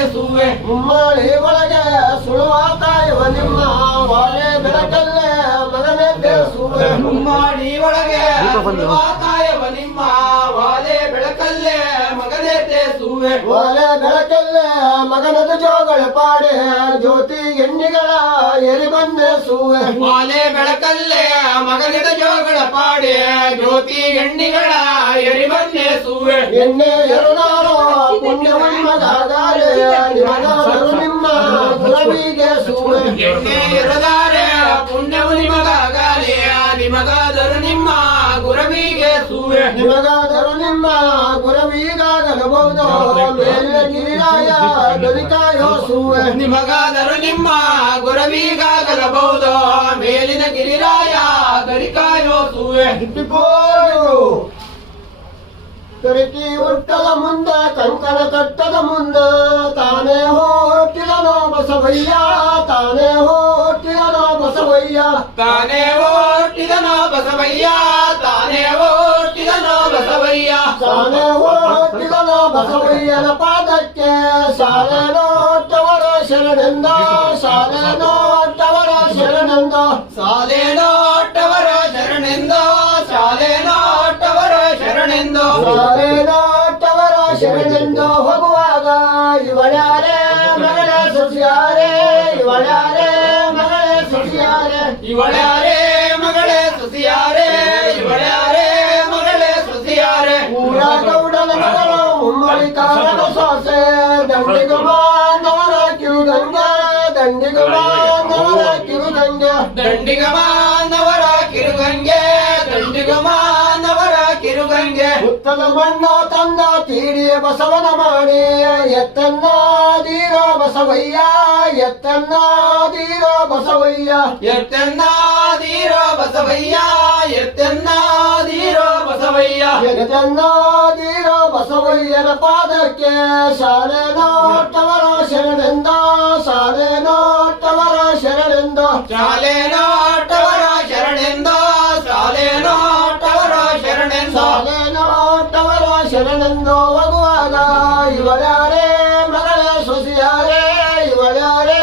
ತೇಸುವೆ ಉಮ್ಮಾಳಿ ಒಳಗೆ ಸುಳುವ ತಾಯುವ ನಿಮ್ಮ ವಾಲೆ ಬೆಳಕಲ್ಲೇ ಮಗನೇ ಸುವೆ. ಉಮ್ಮಾಡಿ ಒಳಗೆ ತಾಯವ ನಿಮ್ಮ ವಾಲೆ ಬೆಳಕಲ್ಲೇ ಮಗನೇ ತೇಸುವೆ ವಾಲೆ ಬೆಳಕಲ್ಲೇ ಮಗನದ ಜೋಗಳ ಪಾಡೆ, ಜ್ಯೋತಿ ಎಣ್ಣಿಗಳ ಎರಿ ಸೂವೆ. ವಾಲೆ ಬೆಳಕಲ್ಲೇ ಮಗನದ ಜೋಗಳ ಪಾಡೆ, ಜ್ಯೋತಿ ಎಣ್ಣಿಗಳ ಎರಿಬನ್ನೇಸುವೆ ಎಣ್ಣೆ ಎರಡಾರೋ ಪುಣ್ಯವನ್ನ ನಿಮ್ಮ ಎಣ್ಣೆ ಇರದಾರೆ ಪುಣ್ಯವು ನಿಮಗಾಗಲಿ ನಿಮಗಾದರು ನಿಮ್ಮ ಗುರವಿಗೆ ಸೂವೆ ನಿಮಗಾದರು ನಿಮ್ಮ ಗುರವಿಗಾಗಲಬಹುದು ಗಿರಿರಾಯ ದೊರಿಕಾಯೋ ಸುವೆ ನಿಮಗಾದರು ನಿಮ್ಮ ಗುರವಿಗಾಗಲಬಹುದು ಮೇಲಿನ ಗಿರಿರಾಯ ಗರಿಕಾಯೋ ಸೂವೆ ಕರಿಕಿ ಹುಟ್ಟದ ಮುಂದ ಕಂಕಣ ಕಟ್ಟದ ಮುಂದ ತಾನೇ ಹೋಟಿದನೋ ಬಸವಯ್ಯ ತಾನೇ ಹೋಟಿದನೋ ಬಸವಯ್ಯ ತಾನೇ ಓಟಿದನೋ ಬಸವಯ್ಯ ತಾನೇ ಓಟಿದನೋ ಬಸವಯ್ಯ ತಾನೇ ಹೋಟಿದನೋ ಬಸವಯ್ಯನ ಪಾದಕ್ಕೆ ಶಾಲೆ ನೋಟವರ ಶರಣೆಂದ ಶಾಲೆ ನೋಟವರ ನೋಟವರ ಶರಣೆಂದು ಹೋಗುವಾಗ ಇವಳ್ಯಾರೇ ಮಗಳ ಸೊಸಿಯಾರೇ ಇವಳ್ಯಾರೇ ಮಗಳ ಸೊಸಿಯಾರೇ ಇವಳ್ಯಾರೇ ಮಗಳೇ ಸುಸಿಯಾರೇ ಇವಳ್ಯಾರೇ ಮಗಳೇ ಸುಸಿಯಾರೇ ಊರ ಗೌಡನ ಮಗಳು ಉಮ್ಮಡಿ ಕಾರಣ ಸೊಸೆ ದಂಡಿಗ ಮಾನವರ ಕಿರುಗಂಗ ದಂಡಿಗ ಮಾನವರ ಕಿರುಗಂಗ ದಂಡಿಗ ಮಾನವರ ಕಿರುಗಂಗೆ ದಂಡಿಗ ಮಾನವರ ಹುತ್ತದ ಮಣ್ಣ ತಂದ ತೀಡಿಯ ಬಸವನ ಮಾಡಿ. ಎತ್ತನ್ನ ದೀರೋ ಬಸವಯ್ಯ ಎತ್ತನ್ನ ದೀರೋ ಬಸವಯ್ಯ. ಎತ್ತನ್ನ ದೀರೋ ಬಸವಯ್ಯ ಎತ್ತನ್ನ ದೀರೋ ಬಸವಯ್ಯ. ಎತ್ತನ್ನ ದೀರೋ ಬಸವಯ್ಯನ ಪಾದಕ್ಕೆ ಶಾಲೆ ನೋಟವರ ಶರಣೆಂದ ಶಾಲೆ ನೋಟವರ ಶರಣೆಂದ. ಶಾಲೆ ನೋಟವರ ಶರಣೆಂದು ಹೋಗುವಾಗ ಇವಳ್ಯಾರೇ ಮಗಳೇ ಸೊಸಿಯಾರೇ ಇವಳ್ಯಾರೇ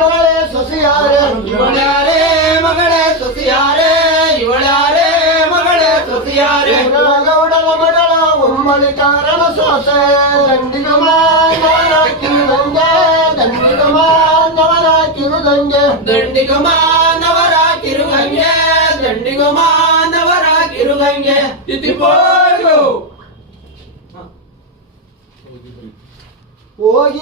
ಮಗಳೇ ಸೊಸಿಯಾರೇ ಇವಳ್ಯಾರೇ ಮಗಳೇ ಸುಸಿಯಾರೇ ಇವಳ್ಯಾರೇ ಮಗಳೇ ಸುಸಿಯಾರೇ ಗೌಡನ ಮಗಳ ಉಮ್ಮಳಿ ಕಾರಣ ಸೊಸೆ ದಂಡಿಗ ಮಾನವರ ಕಿರುದಂಗೆ ದಂಡಿಗ ಮಾನವರ ಕಿರುದಂಗೆ ದಂಡಿಗು ಮಾನವರ ಕಿರುಗಂಗೆ ದಂಡಿಗು ಮಾನವರ ಕಿರುಗಂಗೆ ಇತಿ 我一。